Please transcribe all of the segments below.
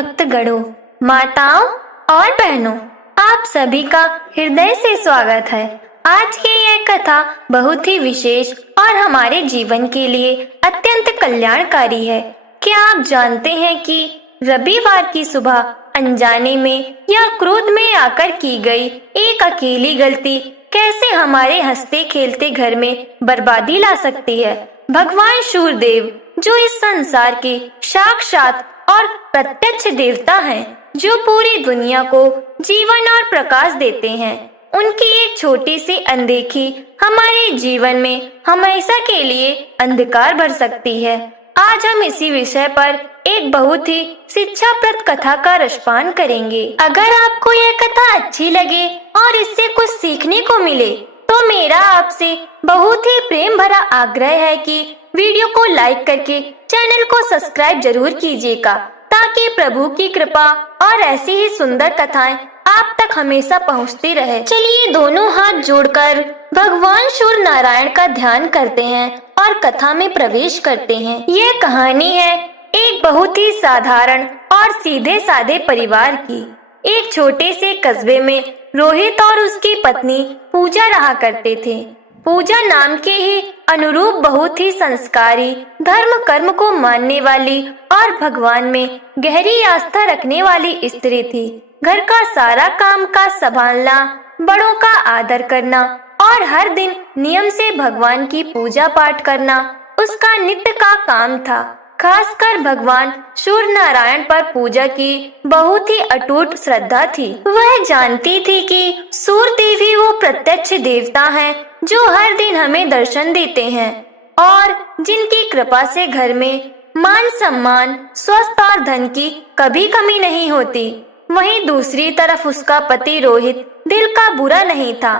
भक्तगणों, माताओं और बहनों, आप सभी का हृदय से स्वागत है। आज की यह कथा बहुत ही विशेष और हमारे जीवन के लिए अत्यंत कल्याणकारी है। क्या आप जानते हैं कि रविवार की सुबह अनजाने में या क्रोध में आकर की गई एक अकेली गलती कैसे हमारे हंसते खेलते घर में बर्बादी ला सकती है। भगवान सूर्यदेव, जो इस संसार के साक्षात और प्रत्यक्ष देवता हैं, जो पूरी दुनिया को जीवन और प्रकाश देते हैं, उनकी एक छोटी सी अनदेखी हमारे जीवन में हमेशा के लिए अंधकार भर सकती है। आज हम इसी विषय पर एक बहुत ही शिक्षाप्रद कथा का रसपान करेंगे। अगर आपको यह कथा अच्छी लगे और इससे कुछ सीखने को मिले तो मेरा आपसे बहुत ही प्रेम भरा आग्रह है कि वीडियो को लाइक करके चैनल को सब्सक्राइब जरूर कीजिएगा, ताकि प्रभु की कृपा और ऐसी ही सुंदर कथाएं आप तक हमेशा पहुंचती रहे। चलिए दोनों हाथ जोड़कर भगवान सूर्य नारायण का ध्यान करते हैं और कथा में प्रवेश करते हैं। यह कहानी है एक बहुत ही साधारण और सीधे साधे परिवार की। एक छोटे से कस्बे में रोहित और उसकी पत्नी पूजा रहा करते थे। पूजा नाम के ही अनुरूप बहुत ही संस्कारी, धर्म कर्म को मानने वाली और भगवान में गहरी आस्था रखने वाली स्त्री थी। घर का सारा काम काज संभालना, बड़ों का आदर करना और हर दिन नियम से भगवान की पूजा पाठ करना उसका नित्य का काम था। खासकर भगवान सूर्य नारायण पर पूजा की बहुत ही अटूट श्रद्धा थी। वह जानती थी कि सूर्य देव ही वो प्रत्यक्ष देवता हैं जो हर दिन हमें दर्शन देते हैं और जिनकी कृपा से घर में मान सम्मान, स्वस्थ और धन की कभी कमी नहीं होती। वहीं दूसरी तरफ उसका पति रोहित दिल का बुरा नहीं था।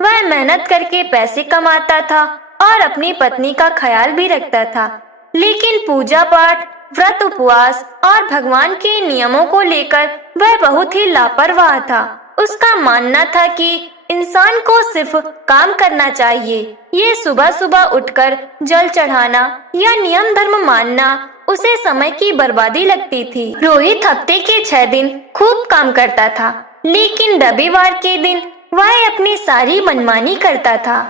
वह मेहनत करके पैसे कमाता था और अपनी पत्नी का ख्याल भी रखता था, लेकिन पूजा पाठ, व्रत, उपवास और भगवान के नियमों को लेकर वह बहुत ही लापरवाह था। उसका मानना था कि इंसान को सिर्फ काम करना चाहिए। ये सुबह सुबह उठकर जल चढ़ाना या नियम धर्म मानना उसे समय की बर्बादी लगती थी। रोहित हफ्ते के 6 दिन खूब काम करता था, लेकिन रविवार के दिन वह अपनी सारी मनमानी करता था।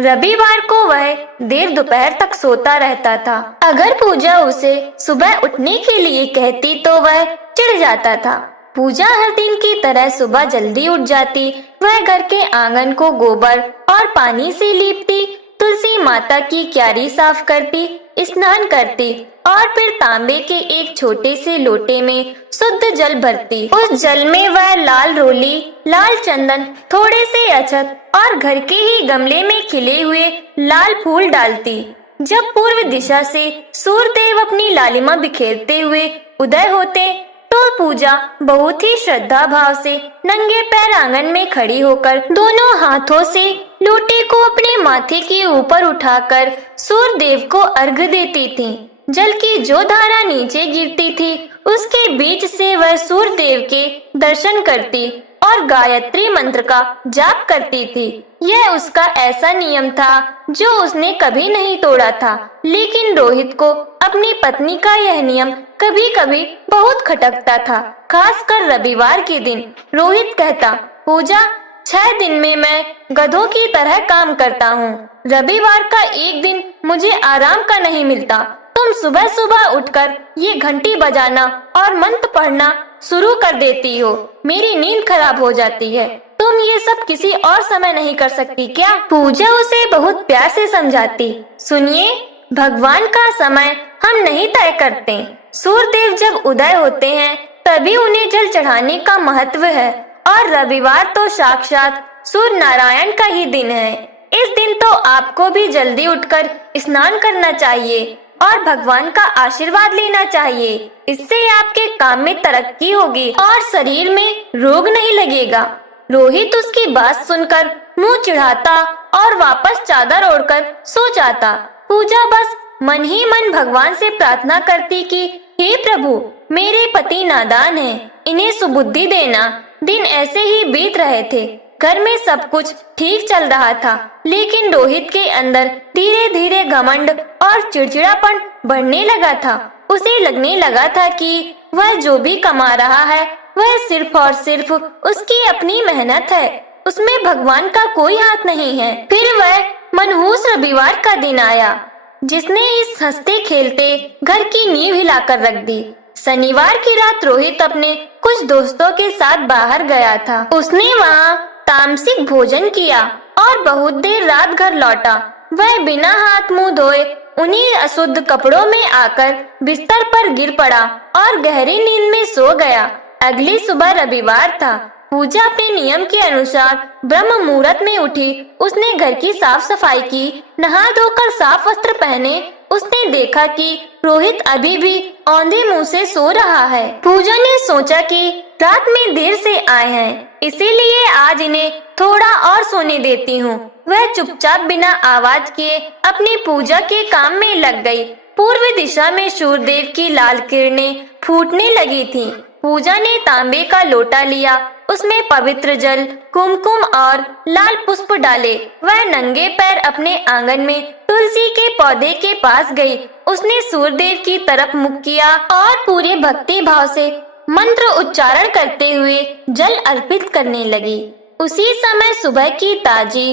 रविवार को वह देर दोपहर तक सोता रहता था। अगर पूजा उसे सुबह उठने के लिए कहती तो वह चिढ़ जाता था। पूजा हर दिन की तरह सुबह जल्दी उठ जाती। वह घर के आंगन को गोबर और पानी से लीपती, तुलसी माता की क्यारी साफ करती, स्नान करती और फिर तांबे के एक छोटे से लोटे में शुद्ध जल भरती। उस जल में वह लाल रोली, लाल चंदन, थोड़े से अक्षत और घर के ही गमले में खिले हुए लाल फूल डालती। जब पूर्व दिशा से सूर्य देव अपनी लालिमा बिखेरते हुए उदय होते तो पूजा बहुत ही श्रद्धा भाव से नंगे पैर आंगन में खड़ी होकर दोनों हाथों से लोटे को अपने माथे के ऊपर उठाकर सूर्य देव को अर्घ्य देती थी। जल की जो धारा नीचे गिरती थी उसके बीच से वह सूर्य देव के दर्शन करती और गायत्री मंत्र का जाप करती थी। यह उसका ऐसा नियम था जो उसने कभी नहीं तोड़ा था, लेकिन रोहित को अपनी पत्नी का यह नियम कभी कभी बहुत खटकता था। खासकर रविवार के दिन रोहित कहता, पूजा 6 दिन में मैं गधों की तरह काम करता हूँ। रविवार का एक दिन मुझे आराम का नहीं मिलता। तुम सुबह सुबह उठकर ये घंटी बजाना और मंत्र पढ़ना शुरू कर देती हो। मेरी नींद खराब हो जाती है। तुम ये सब किसी और समय नहीं कर सकती क्या? पूजा उसे बहुत प्यार से समझाती। सुनिए, भगवान का समय हम नहीं तय करते। सूर्य देव जब उदय होते हैं तभी उन्हें जल चढ़ाने का महत्व है और रविवार तो साक्षात सूर्य नारायण का ही दिन है। इस दिन तो आपको भी जल्दी उठकर स्नान करना चाहिए और भगवान का आशीर्वाद लेना चाहिए। इससे आपके काम में तरक्की होगी और शरीर में रोग नहीं लगेगा। रोहित उसकी बात सुनकर मुंह चिढ़ाता और वापस चादर ओढ़कर सो जाता। पूजा बस मन ही मन भगवान से प्रार्थना करती कि हे प्रभु, मेरे पति नादान हैं, इन्हें सुबुद्धि देना। दिन ऐसे ही बीत रहे थे। घर में सब कुछ ठीक चल रहा था, लेकिन रोहित के अंदर धीरे धीरे घमंड और चिड़चिड़ापन बढ़ने लगा था। उसे लगने लगा था कि वह जो भी कमा रहा है वह सिर्फ और सिर्फ उसकी अपनी मेहनत है, उसमें भगवान का कोई हाथ नहीं है। फिर वह मनहूस रविवार का दिन आया, जिसने इस हंसते खेलते घर की नींव हिलाकर रख दी। शनिवार की रात रोहित अपने कुछ दोस्तों के साथ बाहर गया था। उसने वहाँ तामसिक भोजन किया और बहुत देर रात घर लौटा। वह बिना हाथ मुंह धोए उन्हीं अशुद्ध कपड़ों में आकर बिस्तर पर गिर पड़ा और गहरी नींद में सो गया। अगली सुबह रविवार था। पूजा अपने नियम के अनुसार ब्रह्म मुहूर्त में उठी। उसने घर की साफ सफाई की। नहा धोकर साफ वस्त्र पहने उसने देखा कि रोहित अभी भी औंधे मुंह से सो रहा है। पूजा ने सोचा कि रात में देर से आए हैं, इसीलिए आज इन्हें थोड़ा और सोने देती हूँ। वह चुपचाप बिना आवाज किए अपनी पूजा के काम में लग गई। पूर्व दिशा में सूर्यदेव की लाल किरणें फूटने लगी थीं। पूजा ने तांबे का लोटा लिया, उसमें पवित्र जल, कुमकुम और लाल पुष्प डाले। वह नंगे पैर अपने आंगन में तुलसी के पौधे के पास गई। उसने सूर्यदेव की तरफ मुख किया और पूरे भक्ति भाव से मंत्र उच्चारण करते हुए जल अर्पित करने लगी। उसी समय सुबह की ताजी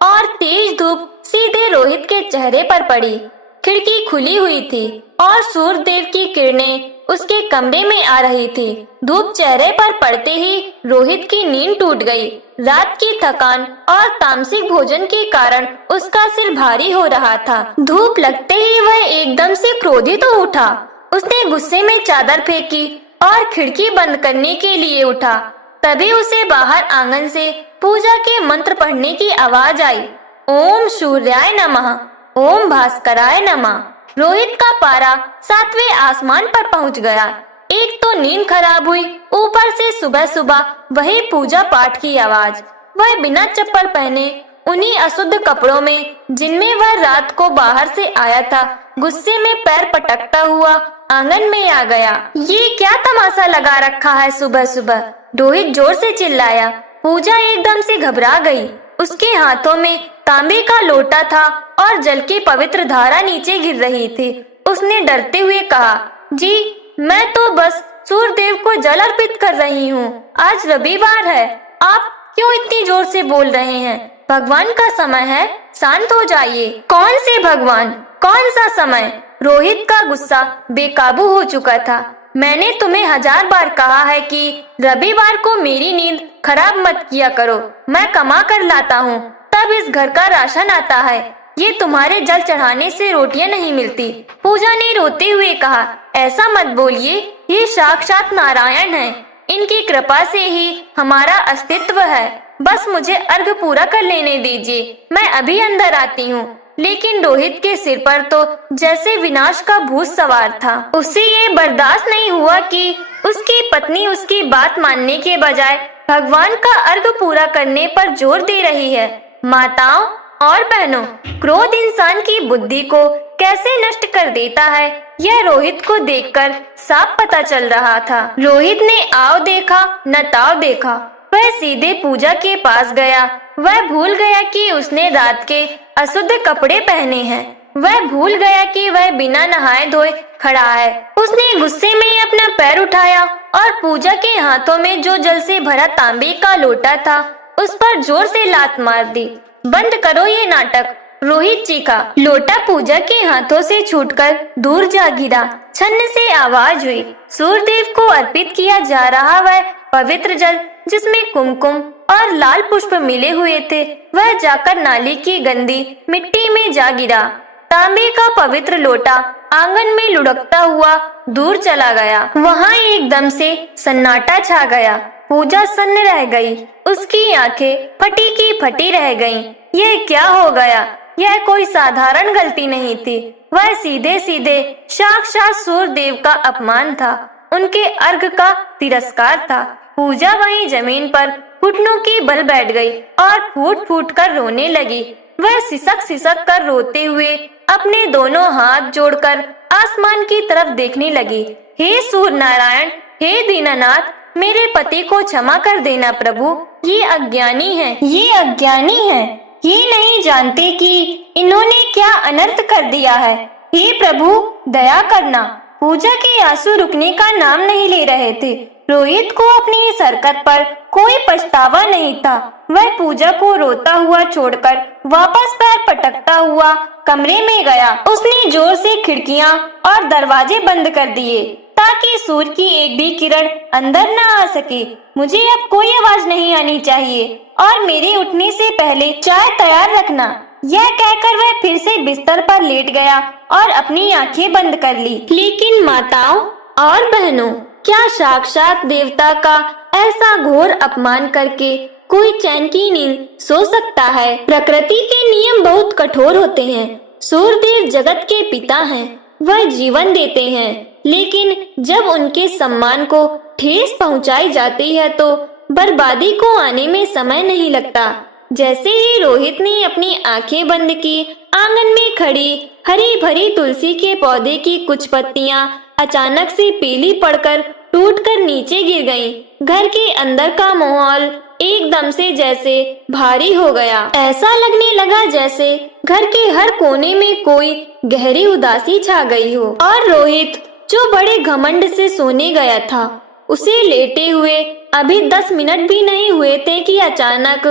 और तेज धूप सीधे रोहित के चेहरे पर पड़ी। खिड़की खुली हुई थी और सूर्यदेव की किरणें उसके कमरे में आ रही थी। धूप चेहरे पर पड़ते ही रोहित की नींद टूट गई। रात की थकान और तामसिक भोजन के कारण उसका सिर भारी हो रहा था। धूप लगते ही वह एकदम से क्रोधित हो उठा। उसने गुस्से में चादर फेंकी और खिड़की बंद करने के लिए उठा। तभी उसे बाहर आंगन से पूजा के मंत्र पढ़ने की आवाज आई। ओम सूर्याय नमः, ओम भास्कराय नमः। रोहित का पारा 7वें आसमान पर पहुंच गया। एक तो नींद खराब हुई, ऊपर से सुबह सुबह वही पूजा पाठ की आवाज। वह बिना चप्पल पहने उन्हीं अशुद्ध कपड़ों में जिनमें वह रात को बाहर से आया था, गुस्से में पैर पटकता हुआ आंगन में आ गया। ये क्या तमाशा लगा रखा है सुबह सुबह, रोहित जोर से चिल्लाया। पूजा एकदम से घबरा गई। उसके हाथों में तांबे का लोटा था और जल की पवित्र धारा नीचे गिर रही थी। उसने डरते हुए कहा, जी मैं तो बस सूर्यदेव को जल अर्पित कर रही हूँ। आज रविवार है, आप क्यों इतनी जोर से बोल रहे हैं? भगवान का समय है, शांत हो जाइए। कौन से भगवान, कौन सा समय? रोहित का गुस्सा बेकाबू हो चुका था। मैंने तुम्हें 1000 बार कहा है कि रविवार को मेरी नींद खराब मत किया करो। मैं कमा कर लाता हूँ, तब इस घर का राशन आता है। ये तुम्हारे जल चढ़ाने से रोटियां नहीं मिलती। पूजा ने रोते हुए कहा, ऐसा मत बोलिए, ये साक्षात नारायण हैं। इनकी कृपा से ही हमारा अस्तित्व है। बस मुझे अर्घ पूरा कर लेने दीजिए, मैं अभी अंदर आती हूँ। लेकिन रोहित के सिर पर तो जैसे विनाश का भूत सवार था। उसे ये बर्दाश्त नहीं हुआ कि उसकी पत्नी उसकी बात मानने के बजाय भगवान का अर्घ पूरा करने पर जोर दे रही है। माताओं और बहनों, क्रोध इंसान की बुद्धि को कैसे नष्ट कर देता है, यह रोहित को देखकर साफ पता चल रहा था। रोहित ने आओ देखा न ताव देखा। वह सीधे पूजा के पास गया। वह भूल गया कि उसने रात के अशुद्ध कपड़े पहने हैं। वह भूल गया कि वह बिना नहाए धोए खड़ा है। उसने गुस्से में अपना पैर उठाया और पूजा के हाथों में जो जल से भरा तांबे का लोटा था उस पर जोर से लात मार दी। बंद करो ये नाटक, रोहित चीखा। लोटा पूजा के हाथों से छूटकर दूर जा गिरा। छन्न से आवाज हुई। सूर्यदेव को अर्पित किया जा रहा वह पवित्र जल, जिसमें कुमकुम और लाल पुष्प मिले हुए थे, वह जाकर नाली की गंदी मिट्टी में जा गिरा। तांबे का पवित्र लोटा आंगन में लुढ़कता हुआ दूर चला गया। वहाँ एकदम से सन्नाटा छा गया। पूजा सन्न रह गई। उसकी आंखें फटी की फटी रह गईं। यह क्या हो गया? यह कोई साधारण गलती नहीं थी। वह सीधे सीधे साक्षात सूर्यदेव का अपमान था, उनके अर्घ का तिरस्कार था। पूजा वहीं जमीन पर घुटनों की बल बैठ गई और फूट फूट कर रोने लगी। वह सिसक कर रोते हुए अपने दोनों हाथ जोड़कर आसमान की तरफ देखने लगी। हे सूर्य नारायण, हे दीनानाथ, मेरे पति को क्षमा कर देना प्रभु। ये अज्ञानी है, ये अज्ञानी है। ये नहीं जानते कि इन्होंने क्या अनर्थ कर दिया है। हे प्रभु दया करना। पूजा के आंसू रुकने का नाम नहीं ले रहे थे। रोहित को अपनी इस हरकत पर कोई पछतावा नहीं था। वह पूजा को रोता हुआ छोड़कर वापस पैर पटकता हुआ कमरे में गया। उसने जोर से खिड़कियां और दरवाजे बंद कर दिए ताकि सूर्य की एक भी किरण अंदर न आ सके। मुझे अब कोई आवाज नहीं आनी चाहिए और मेरे उठने से पहले चाय तैयार रखना। यह कहकर वह फिर से बिस्तर पर लेट गया और अपनी आंखें बंद कर ली। लेकिन माताओं और बहनों, क्या साक्षात देवता का ऐसा घोर अपमान करके कोई चैन की नींद सो सकता है? प्रकृति के नियम बहुत कठोर होते हैं। सूर्यदेव जगत के पिता हैं, वह जीवन देते हैं, लेकिन जब उनके सम्मान को ठेस पहुंचाई जाती है तो बर्बादी को आने में समय नहीं लगता। जैसे ही रोहित ने अपनी आंखें बंद की, आंगन में खड़ी हरी भरी तुलसी के पौधे की कुछ पत्तियां अचानक से पीली पड़कर टूटकर नीचे गिर गईं। घर के अंदर का माहौल एकदम से जैसे भारी हो गया। ऐसा लगने लगा जैसे घर के हर कोने में कोई गहरी उदासी छा गई हो। और रोहित, जो बड़े घमंड से सोने गया था, उसे लेटे हुए अभी 10 मिनट भी नहीं हुए थे कि अचानक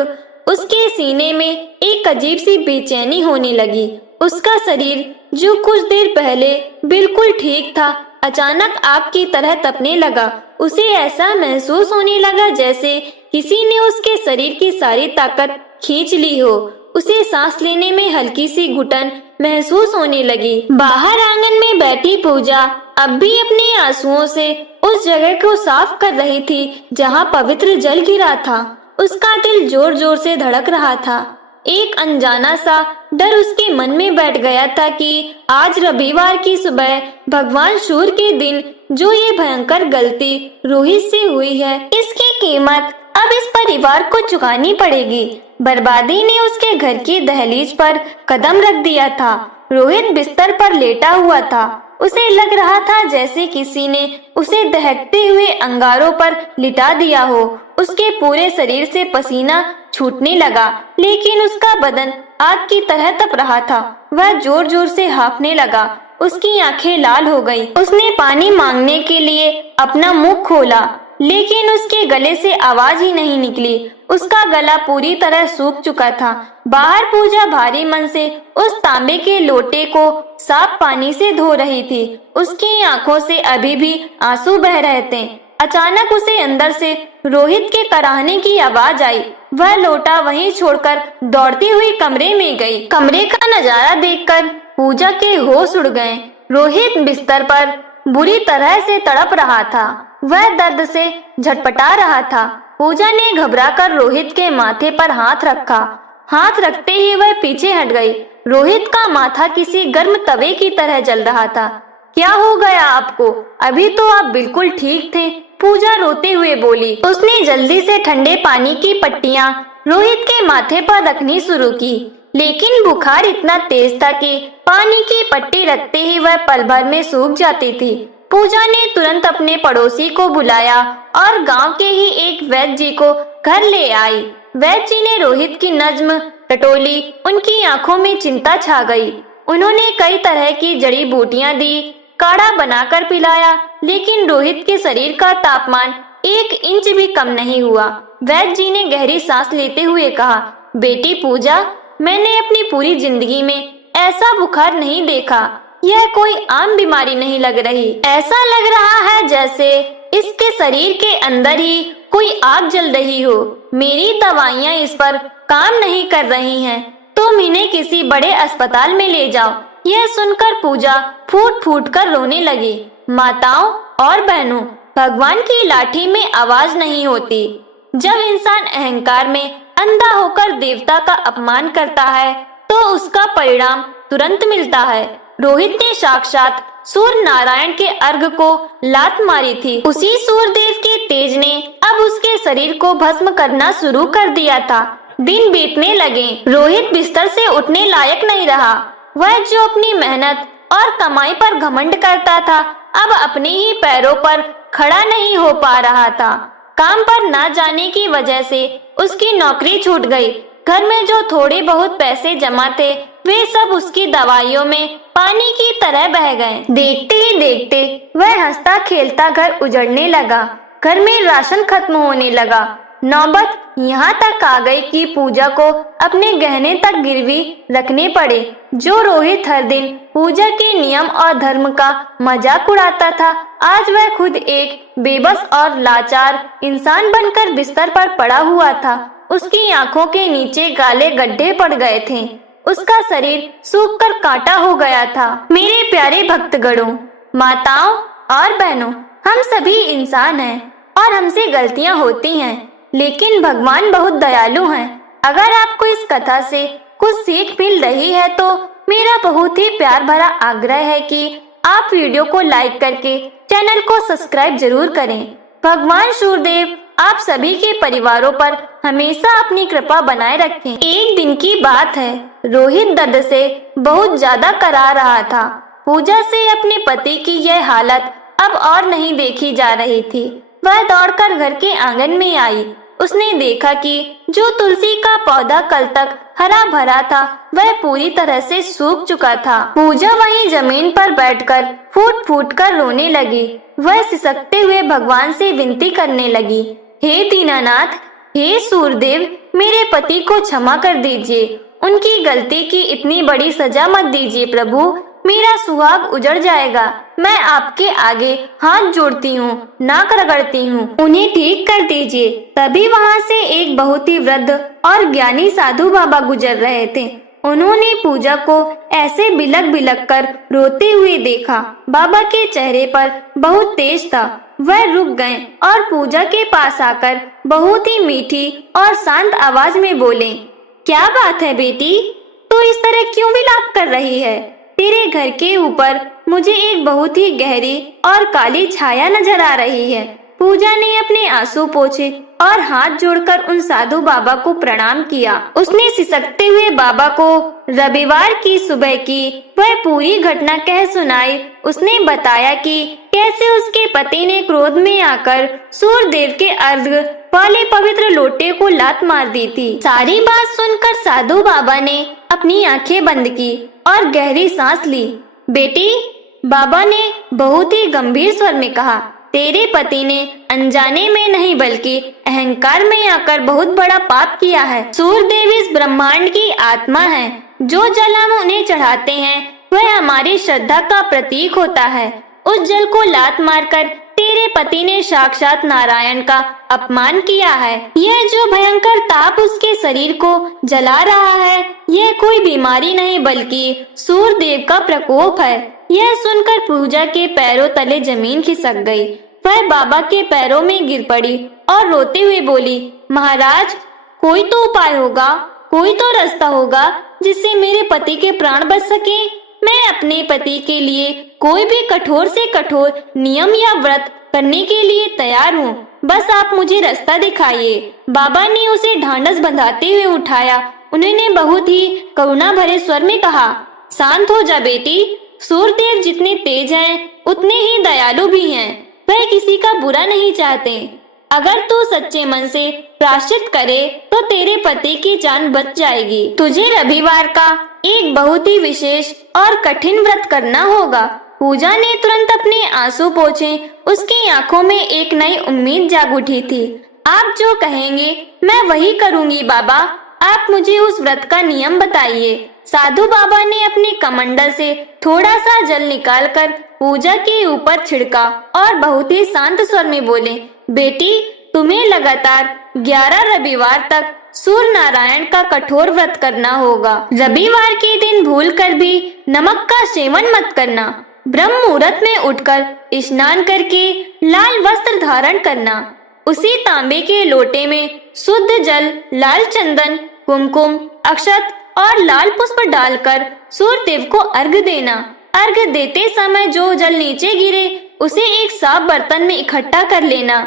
उसके सीने में एक अजीब सी बेचैनी होने लगी। उसका शरीर, जो कुछ देर पहले बिल्कुल ठीक था, अचानक आग की तरह तपने लगा। उसे ऐसा महसूस होने लगा जैसे किसी ने उसके शरीर की सारी ताकत खींच ली हो। उसे सांस लेने में हल्की सी घुटन महसूस होने लगी। बाहर आंगन में बैठी पूजा अब भी अपने आंसुओं से उस जगह को साफ कर रही थी जहां पवित्र जल गिरा था। उसका दिल जोर जोर से धड़क रहा था। एक अनजाना सा डर उसके मन में बैठ गया था कि आज रविवार की सुबह भगवान सूर्य के दिन जो ये भयंकर गलती रोहित से हुई है, इसकी कीमत अब इस परिवार को चुकानी पड़ेगी। बर्बादी ने उसके घर की दहलीज पर कदम रख दिया था। रोहित बिस्तर पर लेटा हुआ था। उसे लग रहा था जैसे किसी ने उसे दहकते हुए अंगारों पर लिटा दिया हो। उसके पूरे शरीर से पसीना छूटने लगा, लेकिन उसका बदन आग की तरह तप रहा था। वह जोर जोर से हांफने लगा। उसकी आंखें लाल हो गईं। उसने पानी मांगने के लिए अपना मुंह खोला, लेकिन उसके गले से आवाज ही नहीं निकली। उसका गला पूरी तरह सूख चुका था। बाहर पूजा भारी मन से उस तांबे के लोटे को साफ पानी से धो रही थी। उसकी आंखों से अभी भी आंसू बह रहे थे। अचानक उसे अंदर से रोहित के कराहने की आवाज आई। वह लोटा वहीं छोड़कर दौड़ती हुई कमरे में गई। कमरे का नजारा देखकर पूजा के होश उड़ गए। रोहित बिस्तर पर बुरी तरह से तड़प रहा था। वह दर्द से झटपटा रहा था। पूजा ने घबराकर रोहित के माथे पर हाथ रखा। हाथ रखते ही वह पीछे हट गई। रोहित का माथा किसी गर्म तवे की तरह जल रहा था। क्या हो गया आपको? अभी तो आप बिल्कुल ठीक थे, पूजा रोते हुए बोली। उसने जल्दी से ठंडे पानी की पट्टियां रोहित के माथे पर रखनी शुरू की, लेकिन बुखार इतना तेज था कि पानी की पट्टी रखते ही वह पल भर में सूख जाती थी। पूजा ने तुरंत अपने पड़ोसी को बुलाया और गांव के ही एक वैद्य जी को घर ले आई। वैद्य जी ने रोहित की नज्म टटोली। उनकी आंखों में चिंता छा गई। उन्होंने कई तरह की जड़ी बूटियां दी, काढ़ा बनाकर पिलाया, लेकिन रोहित के शरीर का तापमान 1 इंच भी कम नहीं हुआ। वैद्य जी ने गहरी सांस लेते हुए कहा, बेटी पूजा, मैंने अपनी पूरी जिंदगी में ऐसा बुखार नहीं देखा। यह कोई आम बीमारी नहीं लग रही। ऐसा लग रहा है जैसे इसके शरीर के अंदर ही कोई आग जल रही हो। मेरी दवाइयाँ इस पर काम नहीं कर रही हैं। तुम इन्हें किसी बड़े अस्पताल में ले जाओ। यह सुनकर पूजा फूट फूट कर रोने लगी। माताओं और बहनों, भगवान की लाठी में आवाज नहीं होती। जब इंसान अहंकार में अंधा होकर देवता का अपमान करता है तो उसका परिणाम तुरंत मिलता है। रोहित ने साक्षात सूर्य नारायण के अर्घ को लात मारी थी। उसी सूर्यदेव के तेज ने अब उसके शरीर को भस्म करना शुरू कर दिया था। दिन बीतने लगे। रोहित बिस्तर से उठने लायक नहीं रहा। वह जो अपनी मेहनत और कमाई पर घमंड करता था, अब अपने ही पैरों पर खड़ा नहीं हो पा रहा था। काम पर न जाने की वजह से उसकी नौकरी छूट गई। घर में जो थोड़े बहुत पैसे जमा थे वे सब उसकी दवाइयों में पानी की तरह बह गए। देखते ही देखते वह हंसता खेलता घर उजड़ने लगा। घर में राशन खत्म होने लगा। नौबत यहाँ तक आ गई कि पूजा को अपने गहने तक गिरवी रखने पड़े। जो रोहित हर दिन पूजा के नियम और धर्म का मजाक उड़ाता था, आज वह खुद एक बेबस और लाचार इंसान बनकर बिस्तर पर पड़ा हुआ था। उसकी आंखों के नीचे काले गड्ढे पड़ गए थे। उसका शरीर सूख कर कांटा हो गया था। मेरे प्यारे भक्तगणों, माताओं और बहनों, हम सभी इंसान हैं और हमसे गलतियां होती हैं, लेकिन भगवान बहुत दयालु हैं। अगर आपको इस कथा से कुछ सीख मिल रही है तो मेरा बहुत ही प्यार भरा आग्रह है कि आप वीडियो को लाइक करके चैनल को सब्सक्राइब जरूर करें। भगवान सूर्यदेव आप सभी के परिवारों पर हमेशा अपनी कृपा बनाए रखें। एक दिन की बात है, रोहित दर्द से बहुत ज्यादा करा रहा था। पूजा से अपने पति की यह हालत अब और नहीं देखी जा रही थी। वह दौड़कर घर के आंगन में आई। उसने देखा कि जो तुलसी का पौधा कल तक हरा भरा था वह पूरी तरह से सूख चुका था। पूजा वहीं जमीन पर बैठकर फूट फूट कर रोने लगी। वह सिसकते हुए भगवान से विनती करने लगी, हे दीनानाथ, हे सूर्यदेव, मेरे पति को क्षमा कर दीजिए। उनकी गलती की इतनी बड़ी सजा मत दीजिए प्रभु। मेरा सुहाग उजड़ जाएगा। मैं आपके आगे हाथ जोड़ती हूँ, नाक रगड़ती हूँ, उन्हें ठीक कर दीजिए। तभी वहाँ से एक बहुत ही वृद्ध और ज्ञानी साधु बाबा गुजर रहे थे। उन्होंने पूजा को ऐसे बिलक बिलक कर रोते हुए देखा। बाबा के चेहरे पर बहुत तेज था। वह रुक गए और पूजा के पास आकर बहुत ही मीठी और शांत आवाज में बोले, क्या बात है बेटी, तू इस तरह क्यों विलाप कर रही है? तेरे घर के ऊपर मुझे एक बहुत ही गहरी और काली छाया नजर आ रही है। पूजा ने अपने आंसू पोंछे और हाथ जोड़कर उन साधु बाबा को प्रणाम किया। उसने सिसकते हुए बाबा को रविवार की सुबह की वह पूरी घटना कह सुनाई। उसने बताया कि कैसे उसके पति ने क्रोध में आकर सूर्यदेव के अर्घ वाले पवित्र लोटे को लात मार दी थी। सारी बात सुनकर साधु बाबा ने अपनी आंखें बंद की और गहरी सांस ली। बेटी, बाबा ने बहुत ही गंभीर स्वर में कहा, तेरे पति ने अनजाने में नहीं बल्कि अहंकार में आकर बहुत बड़ा पाप किया है। सूर्यदेव इस ब्रह्मांड की आत्मा है। जो जल हम उन्हें चढ़ाते हैं वह हमारी श्रद्धा का प्रतीक होता है। उस जल को लात मारकर तेरे पति ने साक्षात नारायण का अपमान किया है। यह जो भयंकर ताप उसके शरीर को जला रहा है, यह कोई बीमारी नहीं बल्कि सूर्यदेव का प्रकोप है। यह सुनकर पूजा के पैरों तले जमीन खिसक गई। वह बाबा के पैरों में गिर पड़ी और रोते हुए बोली, महाराज, कोई तो उपाय होगा, कोई तो रास्ता होगा जिससे मेरे पति के प्राण बच सके। मैं अपने पति के लिए कोई भी कठोर से कठोर नियम या व्रत करने के लिए तैयार हूँ। बस आप मुझे रास्ता दिखाइए। बाबा ने उसे ढांढस बंधाते हुए उठाया। उन्होंने बहुत ही करुणा भरे स्वर में कहा, शांत हो जा बेटी। सूर्यदेव जितने तेज हैं उतने ही दयालु भी हैं। वह किसी का बुरा नहीं चाहते। अगर तू सच्चे मन से प्रायश्चित करे तो तेरे पति की जान बच जाएगी। तुझे रविवार का एक बहुत ही विशेष और कठिन व्रत करना होगा। पूजा ने तुरंत अपने आंसू पोंछे। उसकी आंखों में एक नई उम्मीद जाग उठी थी। आप जो कहेंगे मैं वही करूंगी बाबा। आप मुझे उस व्रत का नियम बताइए। साधु बाबा ने अपने कमंडल से थोड़ा सा जल निकालकर पूजा के ऊपर छिड़का और बहुत ही शांत स्वर में बोले, बेटी, तुम्हें लगातार 11 रविवार तक सूर्य नारायण का कठोर व्रत करना होगा। रविवार के दिन भूलकर भी नमक का सेवन मत करना। ब्रह्म मुहूर्त में उठकर स्नान करके लाल वस्त्र धारण करना। उसी तांबे के लोटे में शुद्ध जल, लाल चंदन, कुमकुम, अक्षत और लाल पुष्प डालकर सूर्यदेव को अर्घ देना। अर्घ देते समय जो जल नीचे गिरे उसे एक साफ बर्तन में इकट्ठा कर लेना।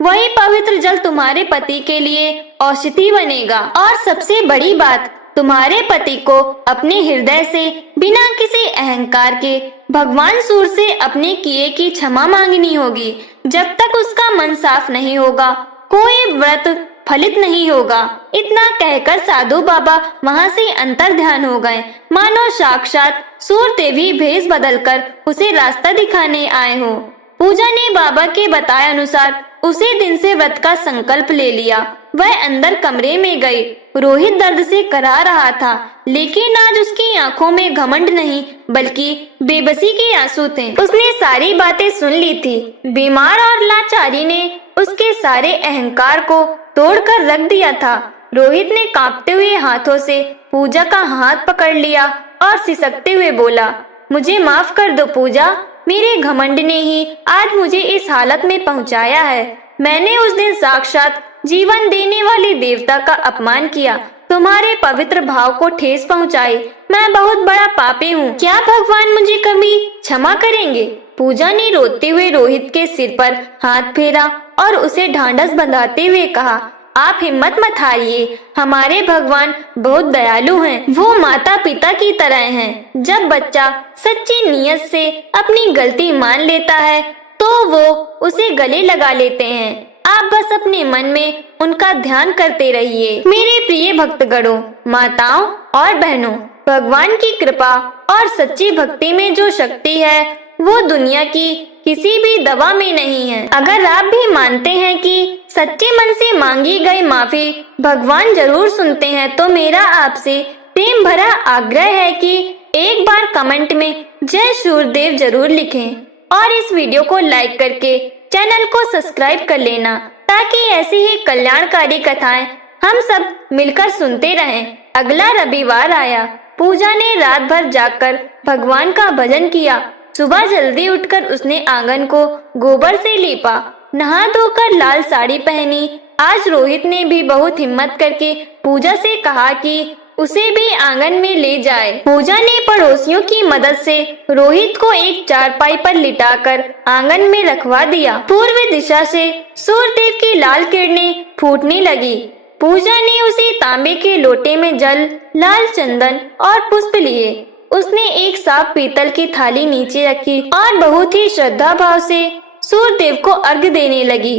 वही पवित्र जल तुम्हारे पति के लिए औषधि बनेगा। और सबसे बड़ी बात, तुम्हारे पति को अपने हृदय से बिना किसी अहंकार के भगवान सूर्य से अपने किए की क्षमा मांगनी होगी। जब तक उसका मन साफ नहीं होगा कोई व्रत फलित नहीं होगा। इतना कहकर साधु बाबा वहाँ से अंतर ध्यान हो गए, मानो साक्षात सूरदेव ही भेष बदलकर उसे रास्ता दिखाने आए हो। पूजा ने बाबा के बताए अनुसार उसी दिन से व्रत का संकल्प ले लिया। वह अंदर कमरे में गई। रोहित दर्द से कराह रहा था, लेकिन आज उसकी आंखों में घमंड नहीं बल्कि बेबसी के आंसू थे। उसने सारी बातें सुन ली थी। बीमार और लाचारी ने उसके सारे अहंकार को तोड़कर रख दिया था। रोहित ने कांपते हुए हाथों से पूजा का हाथ पकड़ लिया और सिसकते हुए बोला, मुझे माफ कर दो पूजा, मेरे घमंड ने ही आज मुझे इस हालत में पहुंचाया है। मैंने उस दिन साक्षात जीवन देने वाले देवता का अपमान किया, तुम्हारे पवित्र भाव को ठेस पहुंचाई। मैं बहुत बड़ा पापी हूँ, क्या भगवान मुझे कभी क्षमा करेंगे? पूजा ने रोते हुए रोहित के सिर पर हाथ फेरा और उसे ढांढस बंधाते हुए कहा, आप हिम्मत मत हारिए, हमारे भगवान बहुत दयालु हैं। वो माता पिता की तरह हैं। जब बच्चा सच्ची नीयत से अपनी गलती मान लेता है तो वो उसे गले लगा लेते हैं। आप बस अपने मन में उनका ध्यान करते रहिए। मेरे प्रिय भक्तगणों, माताओं और बहनों, भगवान की कृपा और सच्ची भक्ति में जो शक्ति है वो दुनिया की किसी भी दवा में नहीं है। अगर आप भी मानते हैं कि सच्चे मन से मांगी गई माफी भगवान जरूर सुनते हैं, तो मेरा आपसे प्रेम भरा आग्रह है कि एक बार कमेंट में जय सूरदेव जरूर लिखें और इस वीडियो को लाइक करके चैनल को सब्सक्राइब कर लेना, ताकि ऐसी ही कल्याणकारी कथाएं हम सब मिलकर सुनते रहें। अगला रविवार आया। पूजा ने रात भर जागकर भगवान का भजन किया। सुबह जल्दी उठकर उसने आंगन को गोबर से लीपा, नहा धोकर लाल साड़ी पहनी। आज रोहित ने भी बहुत हिम्मत करके पूजा से कहा कि उसे भी आंगन में ले जाए। पूजा ने पड़ोसियों की मदद से रोहित को एक चारपाई पर लिटाकर आंगन में रखवा दिया। पूर्व दिशा से सूर्यदेव की लाल किरणें फूटने लगी। पूजा ने उसी तांबे के लोटे में जल, लाल चंदन और पुष्प लिए। उसने एक साफ पीतल की थाली नीचे रखी और बहुत ही श्रद्धा भाव से सूर्यदेव को अर्घ्य देने लगी।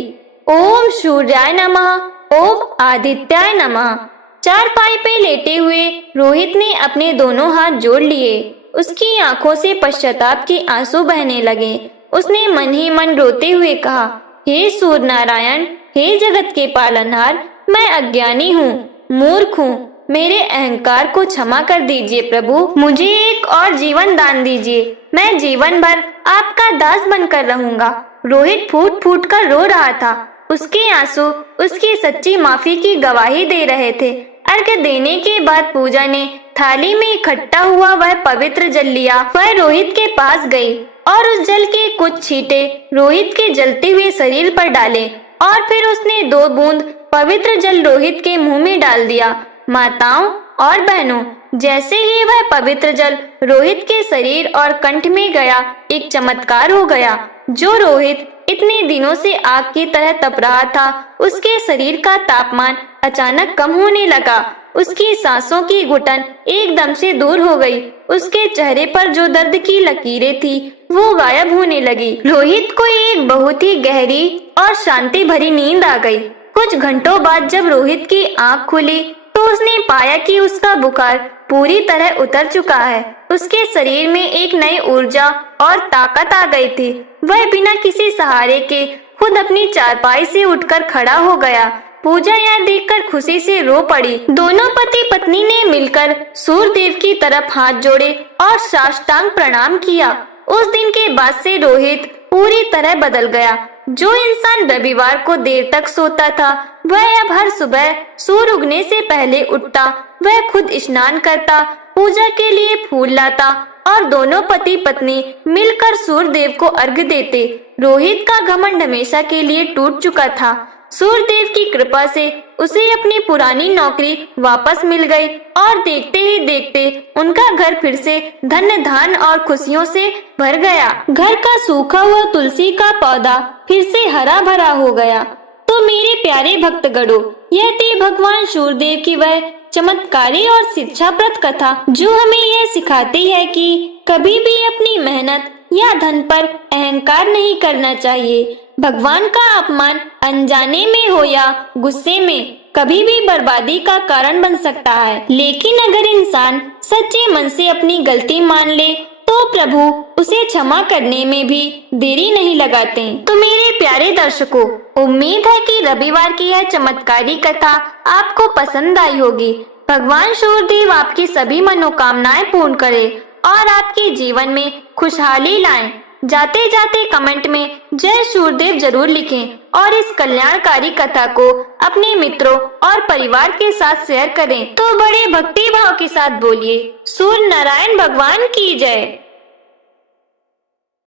ओम सूर्याय नमः, ओम आदित्याय नमः। चारपाई पे लेटे हुए रोहित ने अपने दोनों हाथ जोड़ लिए। उसकी आंखों से पश्चाताप के आंसू बहने लगे। उसने मन ही मन रोते हुए कहा, हे सूर्य नारायण, हे जगत के पालनहार, मैं अज्ञानी हूँ, मूर्ख हूँ, मेरे अहंकार को क्षमा कर दीजिए प्रभु। मुझे एक और जीवन दान दीजिए, मैं जीवन भर आपका दास बनकर रहूंगा। रोहित फूट फूट कर रो रहा था। उसके आंसू उसकी सच्ची माफी की गवाही दे रहे थे। अर्घ्य देने के बाद पूजा ने थाली में इकट्ठा हुआ वह पवित्र जल लिया। वह रोहित के पास गई और उस जल के कुछ छींटे रोहित के जलते हुए शरीर पर डाले और फिर उसने 2 बूंद पवित्र जल रोहित के मुंह में डाल दिया। माताओं और बहनों, जैसे ही वह पवित्र जल रोहित के शरीर और कंठ में गया, एक चमत्कार हो गया। जो रोहित इतने दिनों से आग की तरह तप रहा था, उसके शरीर का तापमान अचानक कम होने लगा। उसकी सांसों की घुटन एकदम से दूर हो गई। उसके चेहरे पर जो दर्द की लकीरें थी वो गायब होने लगी। रोहित को एक बहुत ही गहरी और शांति भरी नींद आ गई। कुछ घंटों बाद जब रोहित की आंख खुली तो उसने पाया कि उसका बुखार पूरी तरह उतर चुका है। उसके शरीर में एक नई ऊर्जा और ताकत आ गई थी। वह बिना किसी सहारे के खुद अपनी चारपाई से उठकर खड़ा हो गया। पूजा यह देखकर खुशी से रो पड़ी। दोनों पति पत्नी ने मिलकर सूर्यदेव की तरफ हाथ जोड़े और साष्टांग प्रणाम किया। उस दिन के बाद से रोहित पूरी तरह बदल गया। जो इंसान रविवार को देर तक सोता था, वह अब हर सुबह सूर्य उगने से पहले उठता। वह खुद स्नान करता, पूजा के लिए फूल लाता और दोनों पति पत्नी मिलकर सूर्यदेव को अर्घ्य देते। रोहित का घमंड हमेशा के लिए टूट चुका था। सूर्यदेव की कृपा से उसे अपनी पुरानी नौकरी वापस मिल गई और देखते ही देखते उनका घर फिर से धन्य धान और खुशियों से भर गया। घर का सूखा हुआ तुलसी का पौधा फिर से हरा भरा हो गया। तो मेरे प्यारे भक्तगणों, यह थी भगवान सूर्यदेव की वह चमत्कारी और शिक्षाप्रद कथा, जो हमें यह सिखाती है कि कभी भी अपनी मेहनत या धन पर अहंकार नहीं करना चाहिए। भगवान का अपमान अनजाने में हो या गुस्से में कभी भी बर्बादी का कारण बन सकता है, लेकिन अगर इंसान सच्चे मन से अपनी गलती मान ले तो प्रभु उसे क्षमा करने में भी देरी नहीं लगाते। तो मेरे प्यारे दर्शकों, उम्मीद है कि रविवार की यह चमत्कारी कथा आपको पसंद आई होगी। भगवान सूर्यदेव आपकी सभी मनोकामनाएं पूर्ण करे और आपके जीवन में खुशहाली लाएं। जाते जाते कमेंट में जय सूर्यदेव जरूर लिखें और इस कल्याणकारी कथा को अपने मित्रों और परिवार के साथ शेयर करें। तो बड़े भक्ति भाव के साथ बोलिए सूर्य नारायण भगवान की जय।